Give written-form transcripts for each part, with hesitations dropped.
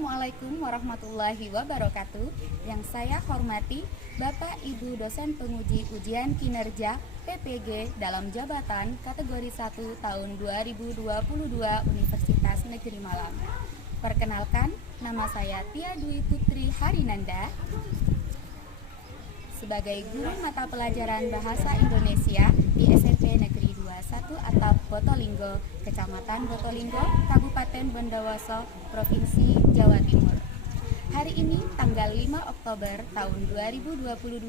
Assalamualaikum warahmatullahi wabarakatuh. Yang saya hormati Bapak Ibu dosen penguji ujian kinerja PPG dalam jabatan kategori 1 tahun 2022 Universitas Negeri Malang. Perkenalkan, nama saya Tia Dwi Putri Harinanda sebagai guru mata pelajaran Bahasa Indonesia di SMP Negeri 21 Atap Botolinggo, Kecamatan Botolinggo, Kabupaten Bondowoso, Provinsi Jawa Timur. Hari ini tanggal 5 Oktober tahun 2022,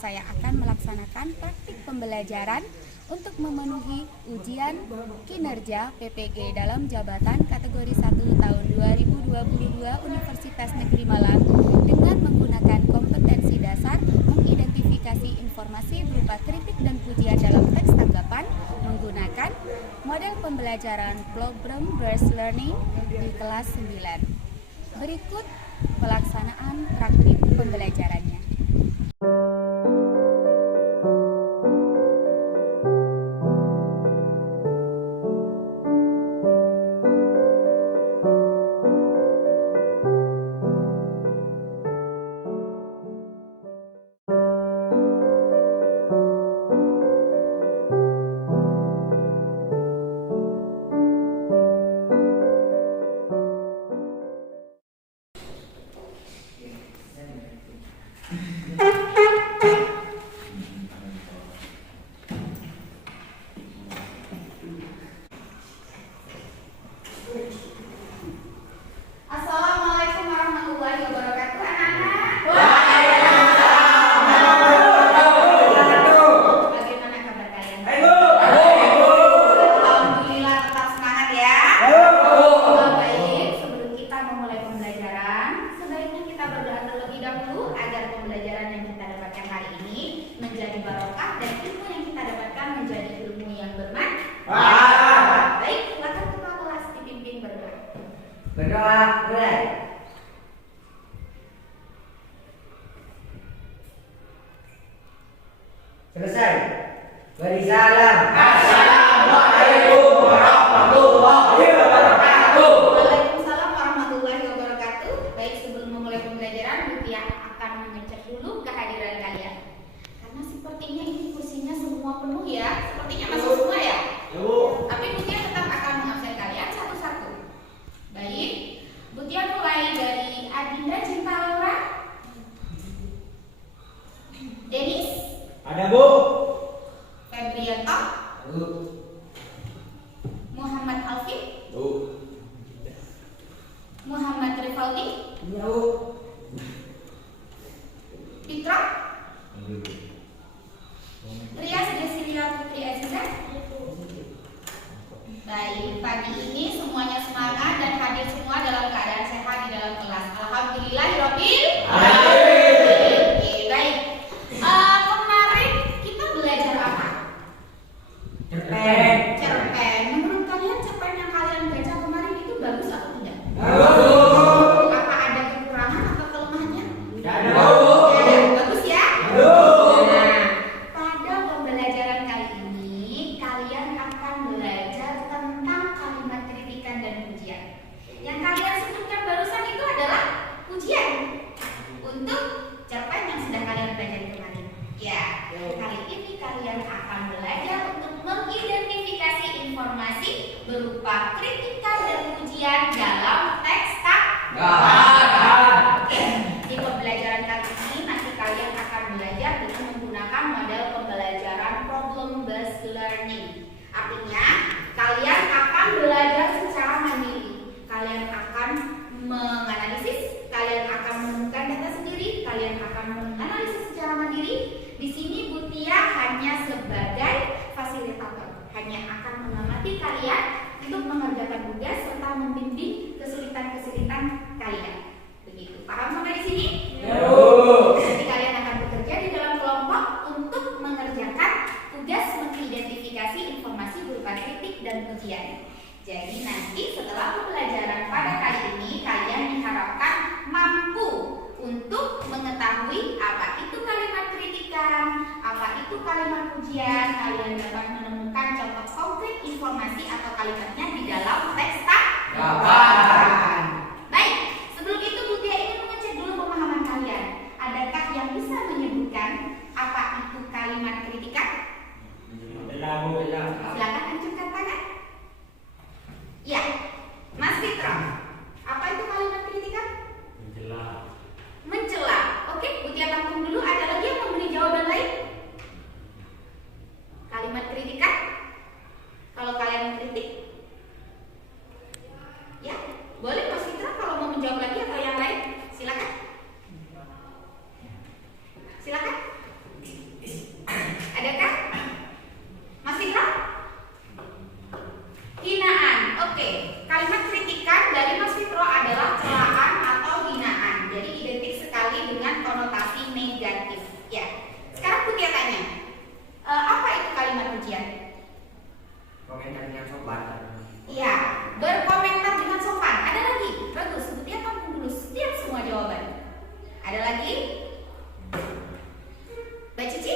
saya akan melaksanakan praktik pembelajaran untuk memenuhi ujian kinerja PPG dalam jabatan kategori 1 tahun 2022 Universitas Negeri Malang dengan menggunakan kompetensi dasar mengidentifikasi informasi berupa kritik dan pujian dalam teks tanggapan menggunakan model pembelajaran problem-based learning di kelas 9. Berikut pelaksanaan praktik pembelajarannya. Assalamualaikum warahmatullahi wabarakatuh, anak-anak. Bagaimana kabar kalian? Alhamdulillah, tetap semangat ya. Baik, sebelum kita memulai pembelajaran, sebaiknya kita berdoa terlebih dahulu agar pembelajaran yang kita dapatkan hari ini menjadi barokah dan ilmu yang kita dapatkan menjadi ilmu yang bermanfaat. Baik, silakan ketua kelas dipimpin berdoa. Berdoa mulai. Selesai. Beri salam. Assalamualaikum warahmatullahi wabarakatuh. Waalaikumsalam warahmatullahi wabarakatuh. Baik, sebelum memulai pembelajaran, Bu Tia akan mengecek dulu kehadiran kalian. Karena sepertinya ini kursinya semua penuh ya. Sepertinya masuk semua ya. Tapi Bu Tia tetap akan mengabsen kalian satu-satu. Baik, Bu Tia mulai dari Adinda Cinta Laura, Denis, Ada, Bu. Febrianto, Bu. Muhammad Alfi, Bu. Muhammad Rivaldi, Iya, Bu. Fitra, Rias Desilia Putri Aziza. Baik, pagi ini semuanya semangat dan hadir semua dalam keadaan sehat di dalam kelas. Alhamdulillahirabbil alamin. Oke, baik. Kemarin kita belajar apa? Cerpen. Cerpen. Menurut kalian cerpen yang kalian baca kemarin itu bagus atau tidak? Bagus. Apa ada kekurangan atau kelemahannya? Ada. Ya, bagus ya. Bagus. Nah, pada pembelajaran kali ini kalian akan belajar tentang kalimat kritikan dan pujian. Yang kalian sebutkan barusan itu adalah pujian untuk cerpen yang sudah kalian pelajari kemarin. Ya, kali ini kalian akan belajar untuk mengidentifikasi informasi berupa kritikan dan pujian dalam teks tanggapan. Oke, di pembelajaran kali ini nanti kalian akan belajar dengan menggunakan model pembelajaran problem-based learning. Artinya, kalian akan belajar secara mandiri. Kalian akan menganalisis, kalian akan menemukan data sendiri, kalian akan menganalisis secara mandiri. Di sini Bu Tia hanya sebagai fasilitator, hanya akan mengamati kalian untuk mengerjakan tugas serta membimbing kesulitan-kesulitan kalian. Begitu, paham sampai di sini? Nanti kalian akan bekerja di dalam kelompok untuk mengerjakan tugas mengidentifikasi informasi berupa kritik dan pujian. Jadi nanti setelah pembelajaran pada kali ini kalian diharapkan mampu untuk mengetahui apa itu kalimat kritikan, apa itu kalimat pujian. Kalian dapat menemukan contoh konkret informasi atau kalimatnya di dalam teks tanggapan. Baik, sebelum Alhamdulillah. Silakan acungkan tangan. Ya, Mas Fitro. Apa itu kalimat kritikan? Mencela. Oke, Mutia tampung dulu. Ada lagi yang memberi jawaban lain? Kalimat kritikan? Kalau kalian mengkritik, ya boleh Mas Fitro kalau mau menjawab lagi atau yang lain, silakan. Silakan. Adakah? Mas Fitro? Hinaan. Oke, kalimat kritikan dari Mas Fitro adalah celaan atau hinaan. Jadi identik sekali dengan konotasi negatif. Ya. Sekarang Mutia tanya, apa itu kalimat pujian? Komentar yang sopan. Iya, berkomentar dengan sopan. Ada lagi? Bagus, Mutia tampung dulu setiap semua jawaban. Ada lagi? Mbak Cici?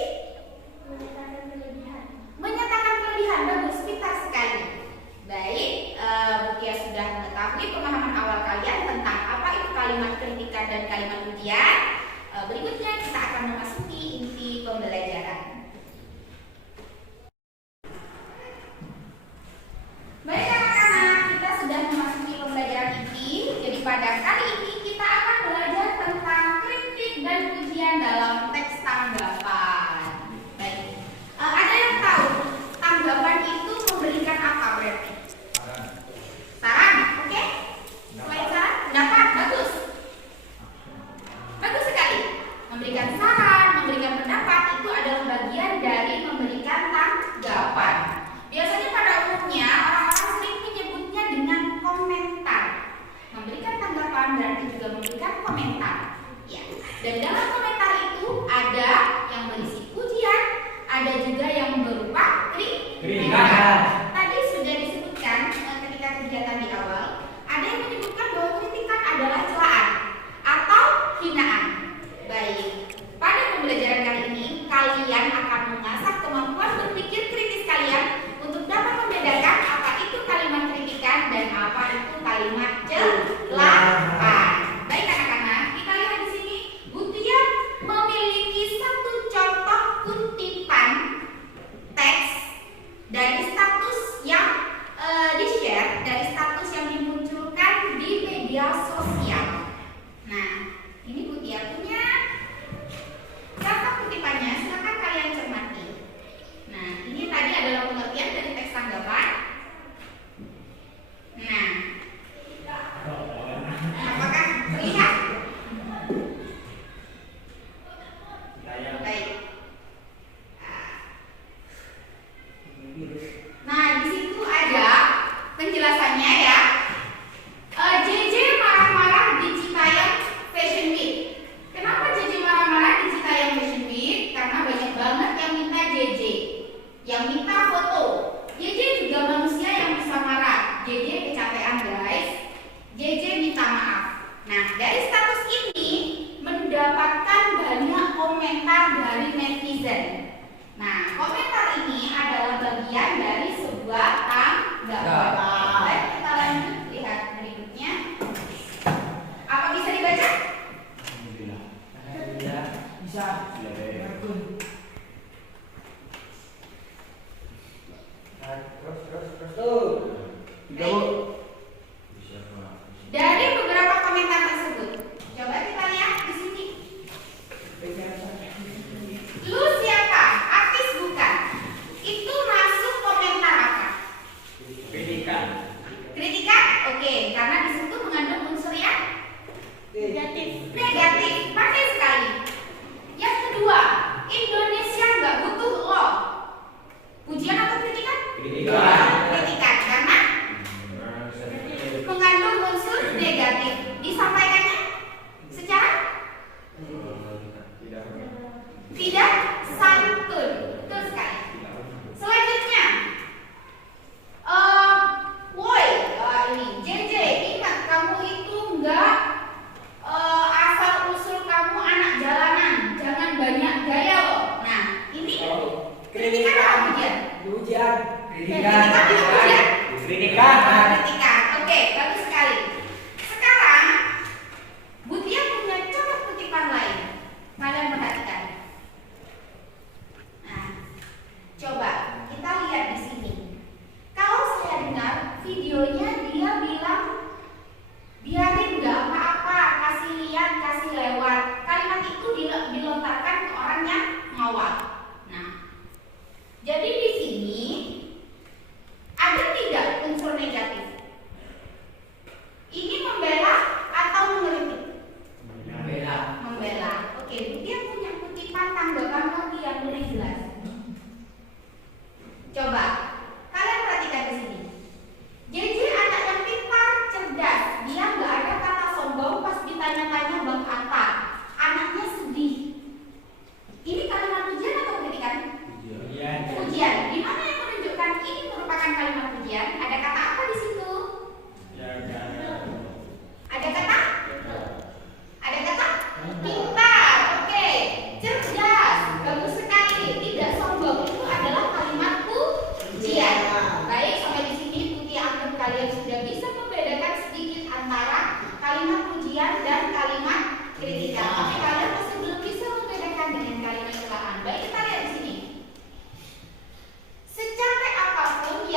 Menyatakan kelebihan. Bagus, pintar sekali. Baik, Mutia sudah mengetahui pemahaman awal kalian tentang apa itu kalimat kritikan dan kalimat pujian. Berikutnya kita akan memasuki inti pembelajaran. Baik anak-anak, kita sudah memasuki pembelajaran inti. Jadi pada kali ini kita akan belajar tentang kritik dan pujian dalam teks tanggapan. Baik, ada yang tahu tanggapan itu memberikan apa berarti? Saran, oke? Selain saran, pendapat, bagus. Bagus sekali. Memberikan saran, memberikan pendapat itu adalah bagian dari memberikan tanggapan. Biasanya pada umumnya orang-orang sering menyebutnya dengan komentar. Memberikan tanggapan berarti juga memberikan komentar. Ya. Dan dalam komentar itu ada yang berisi pujian, ada juga yang berupa kritikan. Tadi sudah disebutkan ketika kegiatan di awal, ada yang menyebutkan bahwa kritikan adalah celaan atau hinaan. Baik, pada pembelajaran kali ini kalian akan mengasah kemampuan berpikir kritis kalian untuk dapat membedakan apa itu kalimat kritikan dan apa itu kalimat celaan. Baik anak-anak, kita lihat di sini Mutia memiliki satu contoh kutipan teks dari status yang di-share, dari status yang dimunculkan di media sosial. Nah, ini Mutia punya contoh kutipannya, silakan kalian cermati. Nah, ini tadi adalah pengertian dari teks tanggapan. Nah, apakah terlihat? Baik. Nah, di situ ada penjelasannya ya. JJ marah-marah di Citayam Fashion Week. Kenapa JJ marah-marah di Citayam Fashion Week? Karena banyak banget yang minta JJ, yang minta foto. JJ juga manusia yang bisa marah. JJ kecapean guys. JJ minta maaf. Nah, dari status ini mendapatkan banyak komentar dari netizen. Nah, komentar ini adalah bagian dari sebuah tanggapan. Baik, kita lanjut lihat berikutnya. Apa bisa dibaca? Alhamdulillah. Bisa. Terus tuh. Baik. Dari beberapa komentar tersebut, coba kita lihat di sini. Lu siapa? Artis bukan? Itu masuk komentar apa? Kritikan. Kritikan? Oke, karena di situ mengandung unsur yang Negatif. negatif. Pakai sekali. Yang kedua, Indonesia nggak butuh lo. Pujian atau kritikan? Kritikan. Kritikan, karena mengandung unsur negatif. Disampaikannya secara tidak santun. Betul sekali. Selanjutnya, woi, ini JJ, ingat kamu itu nggak asal usul kamu anak jalanan, jangan banyak gaya loh. Nah, ini kritikan atau pujian? Pujian. Kritikan atau pujian? Kritikan. Kritikan. Oke, bagus sekali. Sekarang Mutia punya contoh kutipan lain. Kalian perhatikan. Nah, coba kita lihat di sini.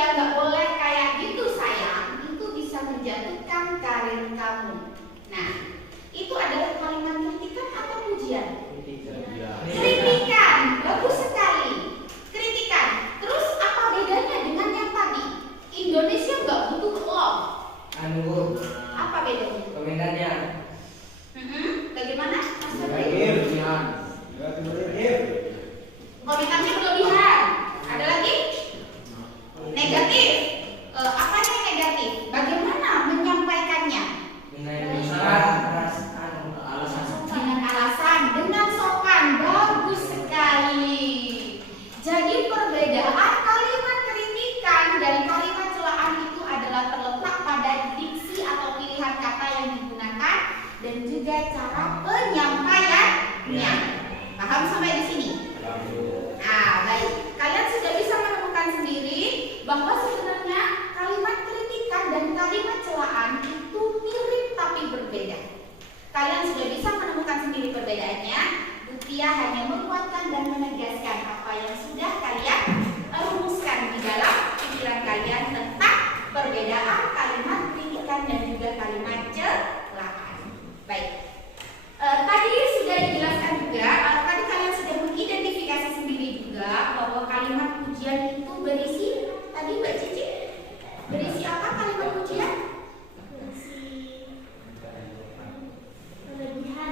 ya, nggak boleh kayak gitu sayang. Itu bisa menjatuhkan karir kamu. Nah, itu adalah kalimat kritikan atau pujian? Kritikan, bagus sekali. Kritikan. Terus apa bedanya dengan yang tadi? Indonesia nggak butuh lo. Apa bedanya? Komentarnya. Bagaimana, Mas Febri? Negatif. Komentarnya berlebihan. Ada lagi? Negatif. Apa yang negatif? Bagaimana menyampaikannya? Dengan alasan, dengan sopan. Bagus sekali. Jadi perbedaan kalimat kritikan dan kalimat celaan itu adalah terletak pada diksi atau pilihan kata yang digunakan dan juga cara penyampaiannya. Paham sampai di sini? Nah, baik. Kalian sudah bisa menemukan sendiri bahwa sebenarnya kalimat kritikan dan kalimat celaan itu mirip tapi berbeda. Kalian sudah bisa menemukan sendiri perbedaannya. Butia hanya menguatkan dan menegaskan apa yang sudah kalian rumuskan di dalam pikiran kalian tentang perbedaan kalimat kritikan dan juga kalimat celaan. Baik. Tadi sudah dijelaskan juga, tadi kalian sudah mengidentifikasi sendiri juga bahwa kalimat pujian itu berisi, tadi Mbak Cici, berisi apa kalimat pujian?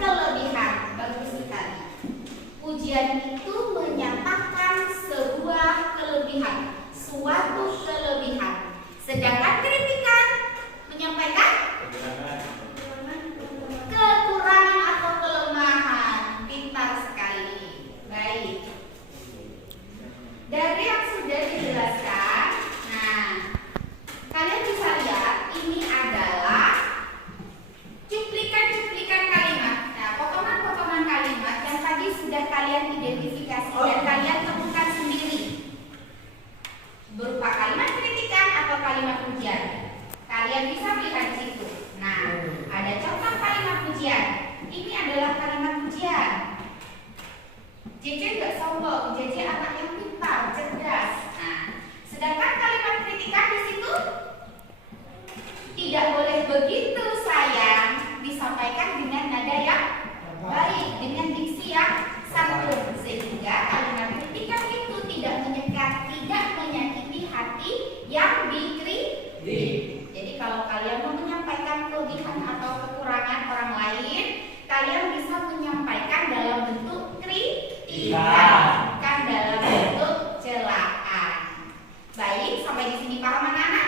Kelebihan, bagus sekali. Pujian itu menyatakan sebuah kelebihan, suatu kelebihan. Sedangkan kritikan menyampaikan kekurangan atau kelemahan. Pintar sekali. Baik. Dari yang sudah dijelaskan, nah, kalian bisa lihat ini adalah cuplikan-cuplikan kalimat. Nah, potongan-potongan kalimat yang tadi sudah kalian identifikasi dan kalian temukan sendiri. Berupa kalimat kritikan atau kalimat pujian. Kalian bisa melihat di situ. Nah, ada contoh kalimat pujian. Ini adalah kalimat pujian. JJ nggak sombong, JJ anak yang pintar, cerdas. Nah, sedangkan kalimat kritikan di situ tidak boleh begitu sayang, disampaikan dengan nada yang baik, dengan diksi yang santun, sehingga kalimat kritikan itu tidak menyekat, tidak menyakiti hati yang dikritik. Jadi kalau kalian mau menyampaikan kelebihan atau kekurangan orang lain, kalian bisa menyampaikan dalam bentuk kritikan, bukan dalam bentuk celaan. Baik, sampai di sini paham anak-anak?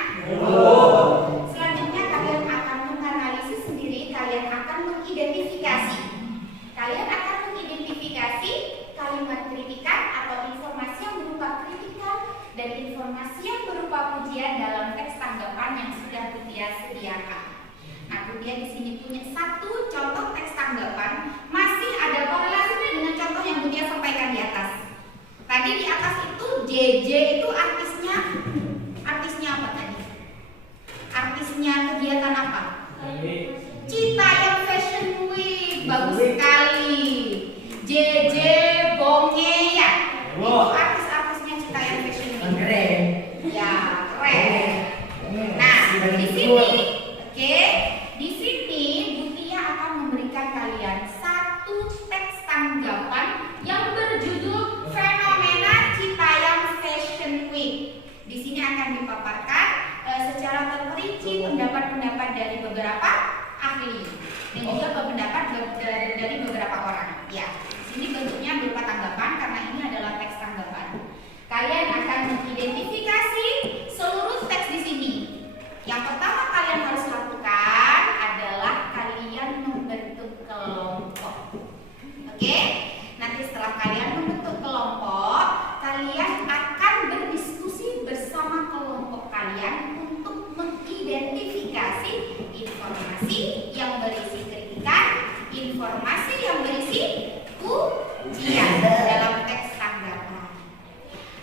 Selanjutnya kalian akan menganalisis sendiri, kalian akan mengidentifikasi. Kalian akan mengidentifikasi kalimat kritikan atau informasi yang berupa kritikan dan informasi yang berupa pujian dalam teks tanggapan yang sudah Butia sediakan. Nah, Butia di sini punya satu contoh teks tanggapan, masih ada korelasinya dengan contoh yang Butia sampaikan di atas. Tadi di atas itu JJ itu artisnya apa tadi? Artisnya kegiatan apa? Citayam Fashion Week, bagus sekali. JJ Bonge ya, itu artis-artisnya Citayam Fashion Week. Keren. Ya, keren. Nah, di sini, oke, di sini Butia akan memberikan kalian satu teks tanggapan yang berjudul Fenomena Citayam Fashion Week. Di sini akan dipaparkan secara terperinci pendapat-pendapat dari beberapa ahli dan juga pendapat dari beberapa orang. Ya, di sini bentuknya berupa tanggapan karena ini adalah teks tanggapan. Kalian akan mengidentifikasi seluruh teks di sini. Yang pertama kalian harus lakukan adalah kalian membentuk kelompok. Oke? Nanti setelah kalian membentuk kelompok, kalian akan berdiskusi bersama kelompok kalian untuk mengidentifikasi informasi yang berisi kritikan, informasi yang berisi pujian dalam teks tanggapan.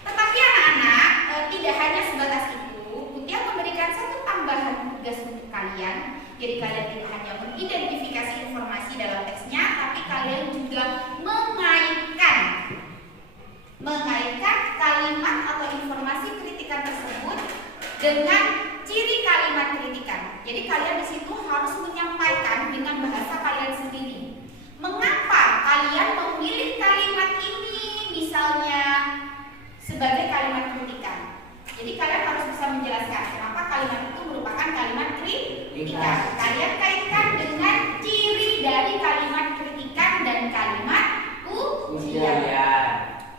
Tetapi anak-anak, tidak hanya sebatas itu, Butia memberikan satu tambahan tugas untuk kalian. Jadi kalian tidak hanya mengidentifikasi informasi dalam teksnya, tapi kalian juga mengaitkan kalimat atau informasi kritikan tersebut dengan ciri kalimat kritikan. Jadi kalian di situ harus menyampaikan dengan bahasa kalian sendiri. Mengapa kalian memilih kalimat ini misalnya sebagai kalimat kritikan? Jadi kalian harus bisa menjelaskan kenapa kalimat itu merupakan kalimat kritikan. Kalian kaitkan dengan ciri dari kalimat kritikan dan kalimat ujian.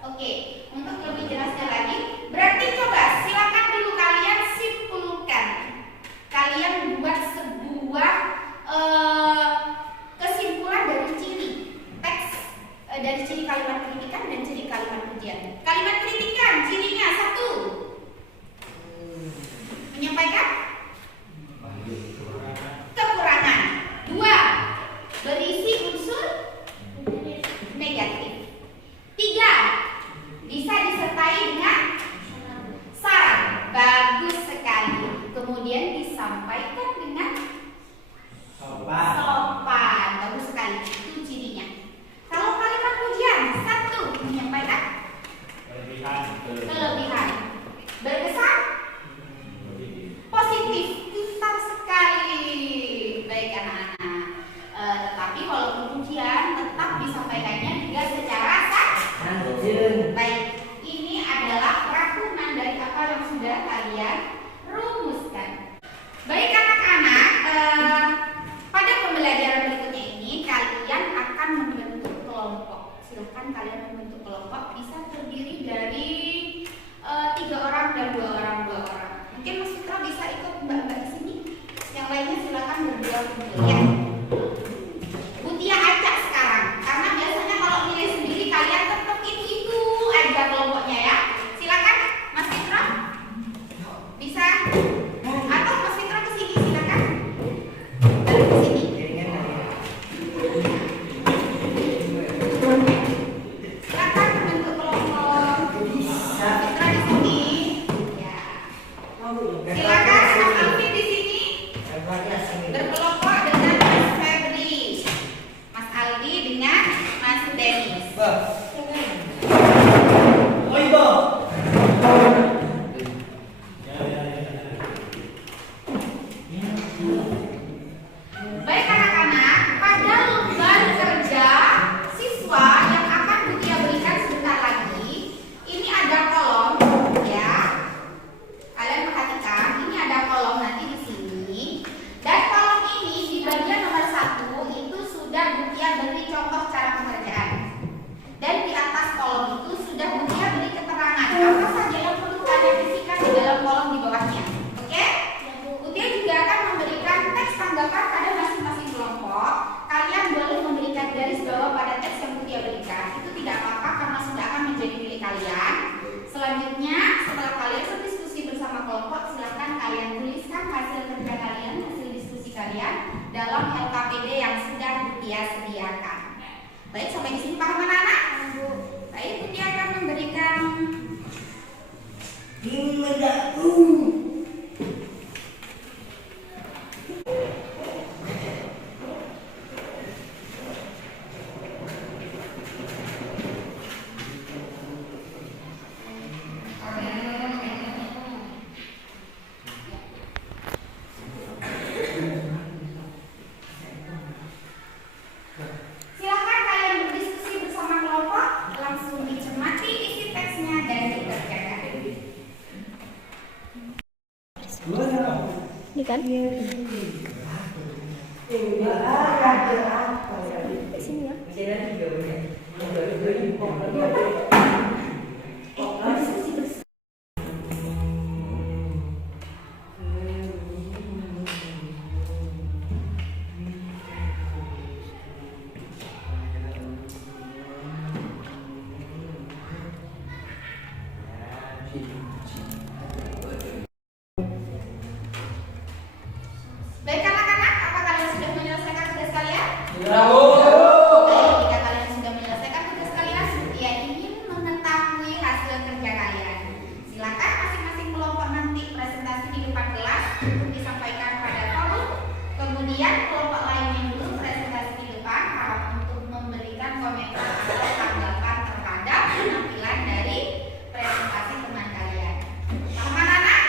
Oke, untuk lebih jelasnya lagi, berarti coba silakan dulu kalian simpulkan. Kalian buat sebuah kesimpulan dari ciri teks, dari ciri kalimat kritikan dan ciri kalimat ujian. Kalimat kritikan cirinya 1, menyampaikan kekurangan. 2, berisi unsur negatif. 3, bisa disertai dengan saran. Bagus sekali. Kemudian disampaikan dengan sopan. Bagus sekali. Itu cirinya. Kalau kalimat ujian, 1, menyampaikan kelebihan. Berkesan positif. Pintar sekali. Baik anak-anak. Tetapi walaupun ujian tetap disampaikannya juga secara baik. Ini adalah rangkuman dari apa yang sudah kalian rumuskan. Baik anak-anak, pada pembelajaran berikutnya ini kalian akan membentuk kelompok. Silakan kalian membentuk kelompok, bisa terdiri dari 3 orang dan 2 orang. Mungkin Mas Fitra bisa ikut mbak-mbak di sini. Yang lainnya silakan berdua ya. Butia acak sekarang, karena biasanya kalau milih sendiri kalian tetap itu aja kelompoknya ya. Silakan Mas Fitra, bisa atau Mas Fitra ke sini silakan. Ke sini. Silakan membentuk kelompok. Mas Fitra di sini. Ya. Silakan Mas Alvin di sini. Berkelompok dengan Mas Febri, Mas Aldi dengan Mas Dennis. Baik anak-anak, pada lembar kerja siswa yang akan Butia berikan sebentar lagi, ini ada kolom ya. Kalian perhatikan, ini ada kolom nanti di sini. Dan kolom ini di bagian nomor 1 itu sudah Butia beri contoh cara pengerjaan. Dan di atas kolom itu sudah Butia beri keterangan apa saja yang perlu kalian isikan di dalam kolom di bawahnya. Oke? Butia juga akan memberikan teks tanggapan pada masing-masing kelompok. Kalian boleh memberikan garis bawah pada teks yang Butia berikan. Itu tidak apa-apa karena sudah akan menjadi milik kalian. Selanjutnya, setelah kalian berdiskusi bersama kelompok, silakan kalian tuliskan hasil kerja kalian, hasil diskusi kalian dalam LKPD yang sudah Butia sediakan. Baik, sampai di sini paham anak-anak? Baik, Butia akan memberikan silakan kalian berdiskusi bersama kelompok, langsung dicermati isi teksnya dan dikerjakan. Ini kan? Sini ya. Baik anak-anak, apa kalian sudah menyelesaikan tugas kalian? Bravo. Baik, jika kalian sudah menyelesaikan tugas kalian, Butia ingin mengetahui hasil kerja kalian. Silakan masing-masing kelompok nanti presentasi di depan kelas untuk disampaikan pada forum. Kemudian kelompok lain yang belum presentasi di depan harap untuk memberikan komentar atau tanggapan terhadap penampilan dari presentasi teman kalian. Paham anak-anak?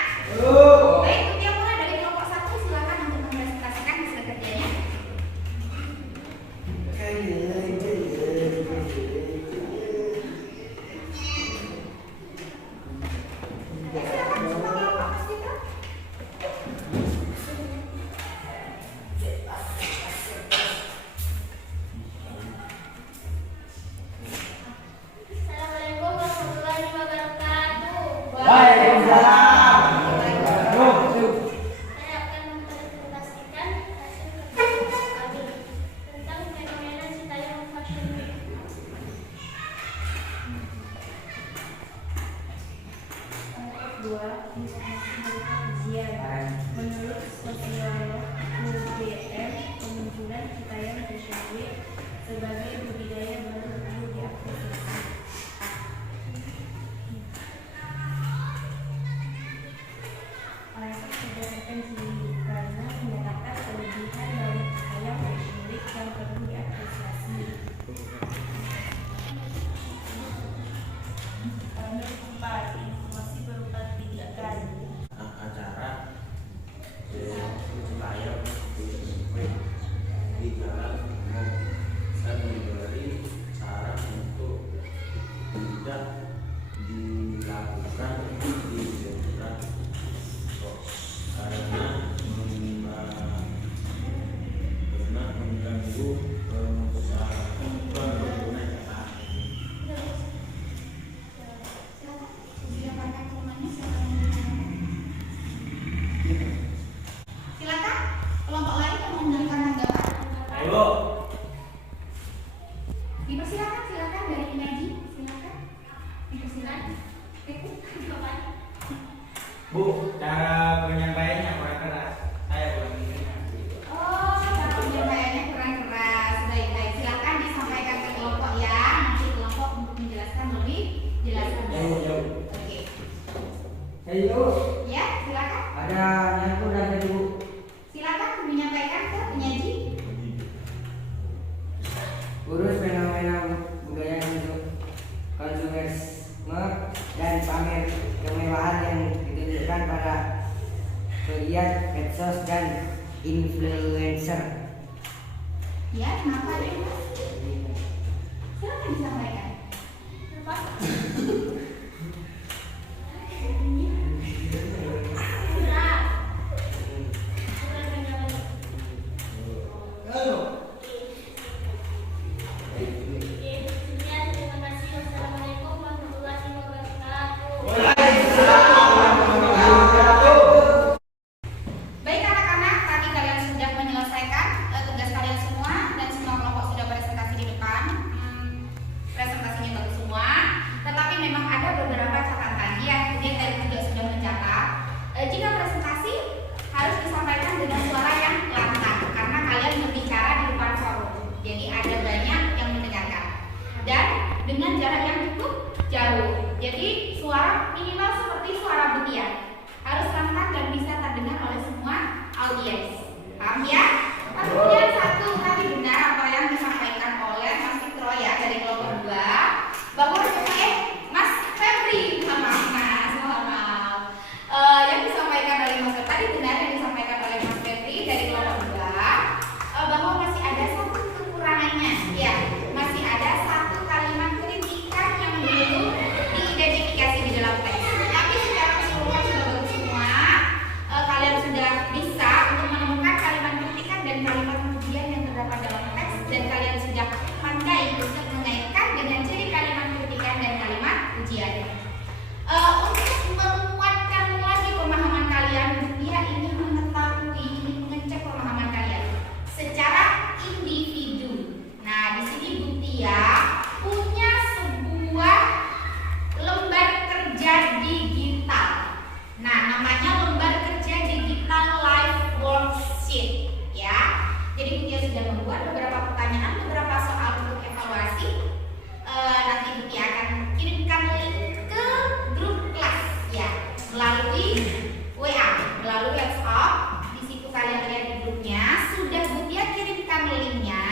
sendiri karena menyatakan kelebihan dan sayang dari murid yang perlu diapresiasi. Nomor 4, informasi berupa tindakan. Acara layak di jalan umum dan memberi saran untuk tidak dilakukan di jalan karena mengganggu pengguna kereta. Silakan kelompok lain yang memberikan tanggapan. Ayo. Dipersilakan, silakan dari Imaji, silakan. Dipersilakan. Tanggapan. Bu, cara penyampaiannya kurang keras. Saya kurang ini. Oh, cara penyampaiannya kurang keras. Baik, silakan disampaikan ke kelompok ya. Nanti kelompok untuk menjelaskan lebih jelas lagi. Ayo. Oke. Ayo. Ya, silakan. Ada nyangkut dari Bu. Silakan menyampaikan ke penyaji. Urus fenomena budaya untuk konsumerisme dan pamer kemewahan yang ditunjukkan pada pegiat medsos dan influencer. Ya, kenapa ya, Mas? Silakan disampaikan. Baik anak-anak, tadi kalian sudah menyelesaikan tugas kalian semua dan semua kelompok sudah presentasi di depan. Presentasinya bagus semua, tetapi memang ada beberapa catatan ya. Kemudian tadi juga sudah mencatat. Jika presentasi harus disampaikan dengan suara yang lantang karena kalian berbicara di depan forum. Jadi ada banyak yang mendengarkan dan dengan jarak yang cukup jauh. Jadi suara minimal seperti suara butian. Harus lantang dan bisa terdengar oleh semua audiens. Paham ya? Kemudian satu tadi benar apa yang disampaikan oleh Mas Fitro ya dari kelompok 2 bahwa Mas Febri, mohon maaf. Yang disampaikan oleh Mas Febri tadi benar yang disampaikan oleh Mas Febri dari kelompok 2 bahwa masih ada satu kekurangannya. Ya, masih ada satu kalimat kritikan yang belum diidentifikasi di dalam teks. Tapi secara keseluruhan sudah bagus semua. Kalian sudah bisa untuk menemukan kalimat kritikan dan kalimat pujian yang terdapat dalam teks dan kalian sudah pandai untuk mengaitkan dengan ciri kalimat kritikan dan kalimat pujian. Untuk menguatkan lagi pemahaman kalian, Butia ingin mengecek pemahaman kalian secara individu. Nah, di sini Butia punya sebuah lembar kerja digital. Nah, namanya lembar kerja digital live worksheet ya. Jadi Butia sudah membuat beberapa pertanyaan, beberapa soal untuk evaluasi. Nanti Butia akan kirimkan link ke grup kelas ya melalui WA, melalui WhatsApp. Di situ kalian lihat di grupnya sudah Butia kirimkan linknya.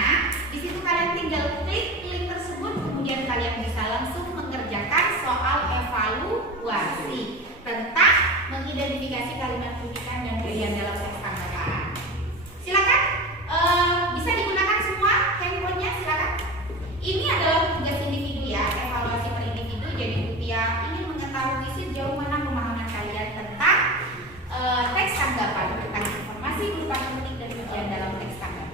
Di situ kalian tinggal klik link tersebut, kemudian kalian bisa langsung mengerjakan soal evaluasi tentang mengidentifikasi kalimat kritikan dan pujian dalam teks tanggapan. Silakan, bisa digunakan semua handphonenya, silakan. Ini adalah tugas individu ya, evaluasi per individu. Jadi Butia ingin mengetahui sejauh mana pemahaman kalian tentang teks tanggapan, tentang informasi berupa kritik dan pujian dalam teks tanggapan.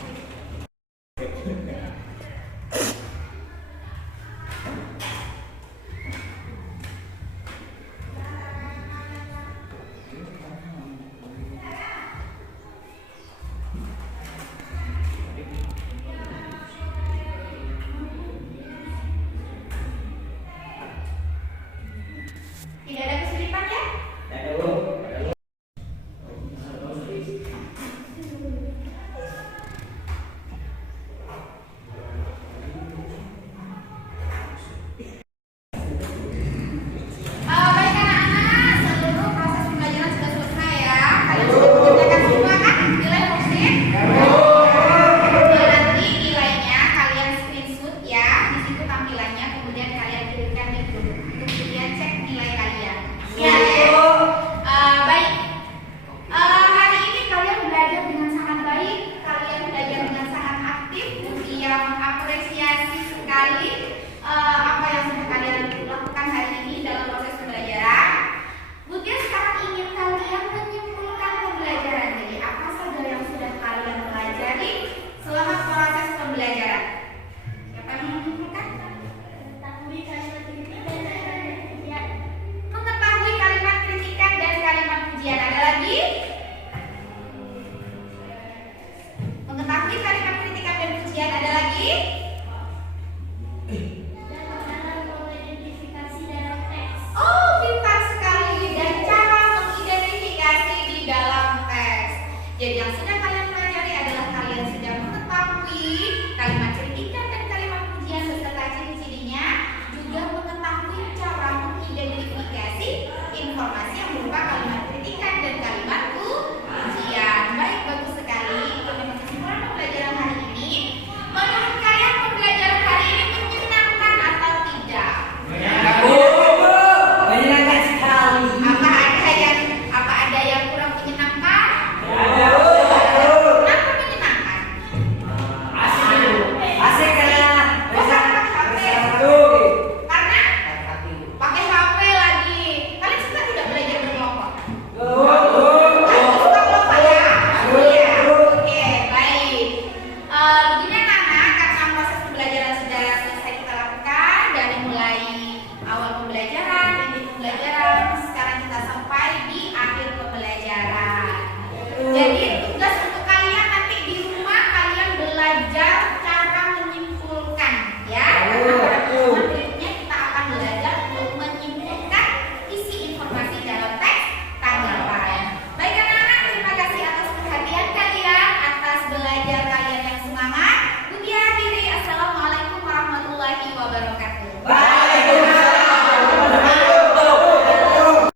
Jadi yang sudah